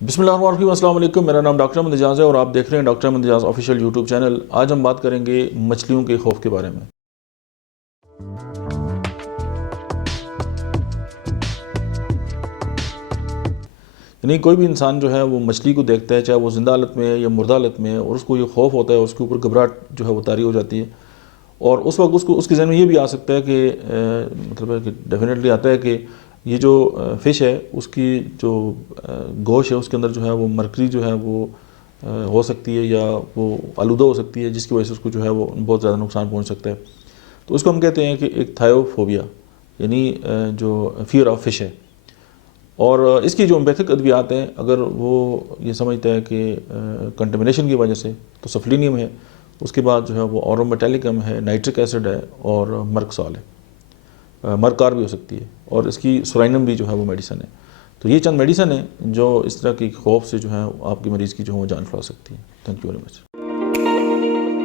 بسم اللہ الرحمن الرحیم، السلام علیکم۔ میرا نام ڈاکٹر احمد اعجاز ہے اور آپ دیکھ رہے ہیں ڈاکٹر احمد اعجاز آفیشیل یوٹیوب چینل۔ آج ہم بات کریں گے مچھلیوں کے خوف کے بارے میں۔ یعنی کوئی بھی انسان جو ہے وہ مچھلی کو دیکھتا ہے، چاہے وہ زندہ حالت میں ہے یا مردہ حالت میں ہے، اور اس کو یہ خوف ہوتا ہے، اس کے اوپر گھبراہٹ جو ہے وہ طاری ہو جاتی ہے، اور اس وقت اس کے ذہن میں یہ بھی آ سکتا ہے کہ مطلب ہے کہ ڈیفینیٹلی آتا ہے کہ یہ جو فش ہے اس کی جو گوشت ہے اس کے اندر جو ہے وہ مرکری جو ہے وہ ہو سکتی ہے یا وہ آلودہ ہو سکتی ہے، جس کی وجہ سے اس کو جو ہے وہ بہت زیادہ نقصان پہنچ سکتا ہے۔ تو اس کو ہم کہتے ہیں کہ ایک تھائیوفوبیا، یعنی جو فیئر آف فش ہے۔ اور اس کی جو ایمپیتھک ادویات ہیں، اگر وہ یہ سمجھتا ہے کہ کنٹمنیشن کی وجہ سے، تو سفلینیم ہے، اس کے بعد جو ہے وہ اورم میٹیلکم ہے، نائٹرک ایسڈ ہے، اور مرکسال ہے، مرکار بھی ہو سکتی ہے، اور اس کی سورائنم بھی جو ہے وہ میڈیسن ہے۔ تو یہ چند میڈیسن ہیں جو اس طرح کی خوف سے جو ہے آپ کے مریض کی جو ہے وہ جان چھڑا سکتی ہیں۔ Thank you very much.